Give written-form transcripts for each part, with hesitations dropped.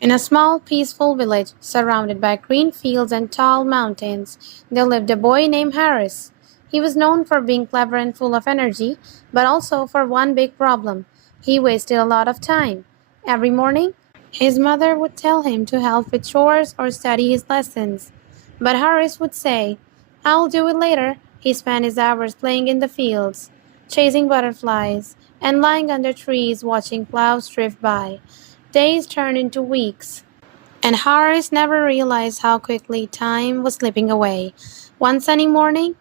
In a small, peaceful village surrounded by green fields and tall mountains, there lived a boy named Harris. He was known for being clever and full of energy, but also for one big problem. He wasted a lot of time. Every morning, his mother would tell him to help with chores or study his lessons. But Harris would say, "I'll do it later." He spent his hours playing in the fields, chasing butterflies, and lying under trees watching clouds drift by. Days turned into weeks, and Harris never realized how quickly time was slipping away. One sunny morning,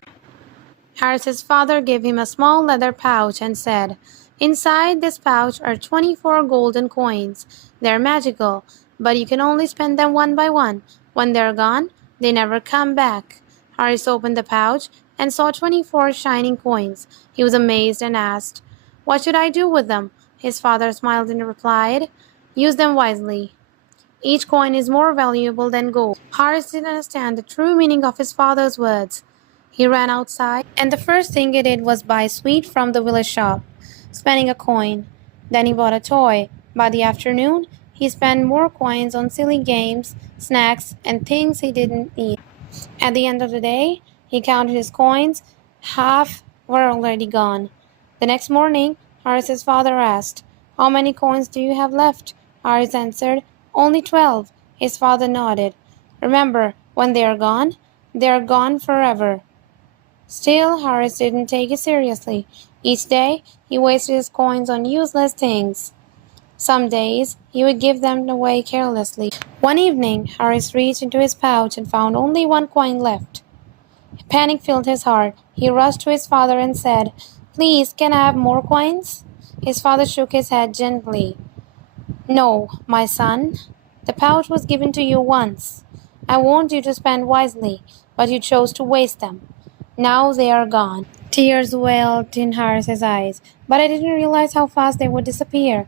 Harris's father gave him a small leather pouch and said, "Inside this pouch are 24 golden coins. They're magical, but you can only spend them one by one. When they're gone, they never come back." Harris opened the pouch and saw 24 shining coins. He was amazed and asked, "What should I do with them?" His father smiled and replied, "Use them wisely. Each coin is more valuable than gold." Harris didn't understand the true meaning of his father's words. He ran outside, and the first thing he did was buy sweet from the village shop, spending a coin. Then he bought a toy. By the afternoon, he spent more coins on silly games, snacks, and things he didn't need. At the end of the day, he counted his coins. Half were already gone. The next morning, Harris's father asked, "How many coins do you have left?" Harris answered, "Only 12." His father nodded. "Remember, when they are gone forever." Still, Harris didn't take it seriously. Each day, he wasted his coins on useless things. Some days, he would give them away carelessly. One evening, Harris reached into his pouch and found only one coin left. Panic filled his heart. He rushed to his father and said, "Please, can I have more coins?" His father shook his head gently. "No, my son. The pouch was given to you once. I want you to spend wisely, but you chose to waste them. Now they are gone." Tears welled in Harris's eyes, but I didn't realize how fast they would disappear.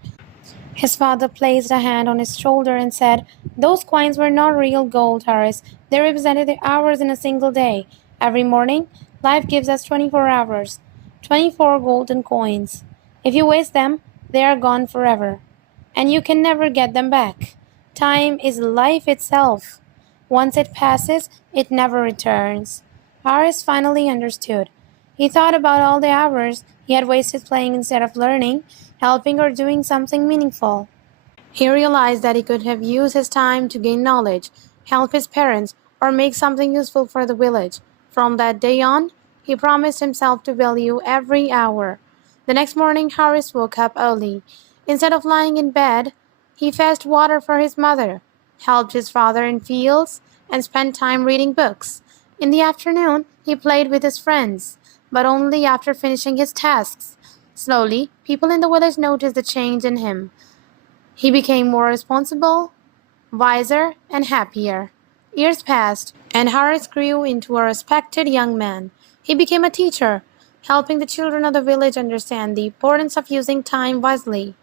His father placed a hand on his shoulder and said, "Those coins were not real gold, Harris. They represented the hours in a single day. Every morning, life gives us 24 hours, 24 golden coins. If you waste them, they are gone forever, and you can never get them back. Time is life itself. Once it passes, it never returns." Harris finally understood. He thought about all the hours he had wasted playing instead of learning, helping, or doing something meaningful. He realized that he could have used his time to gain knowledge, help his parents, or make something useful for the village. From that day on, he promised himself to value every hour. The next morning, Harris woke up early. Instead of lying in bed, he fetched water for his mother, helped his father in fields, and spent time reading books. In the afternoon, he played with his friends, but only after finishing his tasks. Slowly, people in the village noticed the change in him. He became more responsible, wiser, and happier. Years passed, and Harris grew into a respected young man. He became a teacher, helping the children of the village understand the importance of using time wisely.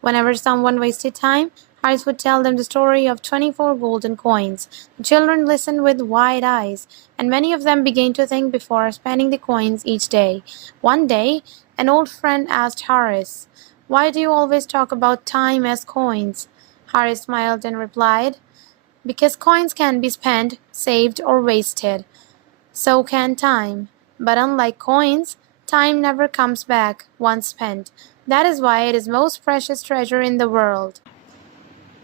Whenever someone wasted time, Harris would tell them the story of 24 golden coins. The children listened with wide eyes, and many of them began to think before spending the coins each day. One day, an old friend asked Harris, "Why do you always talk about time as coins?" Harris smiled and replied, "Because coins can be spent, saved, or wasted. So can time. But unlike coins, time never comes back once spent. That is why it is most precious treasure in the world."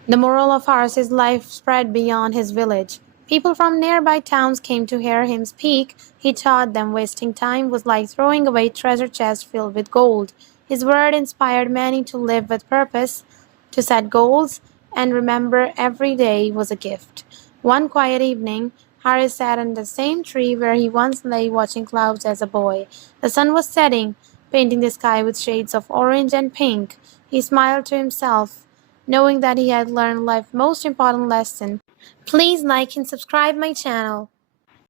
The moral of Harris's life spread beyond his village. People from nearby towns came to hear him speak. He taught them wasting time was like throwing away treasure chests filled with gold. His word inspired many to live with purpose, to set goals, and remember every day was a gift. One quiet evening, Harris sat under the same tree where he once lay watching clouds as a boy. The sun was setting, painting the sky with shades of orange and pink. He smiled to himself, knowing that he had learned life's most important lesson. Please like and subscribe my channel.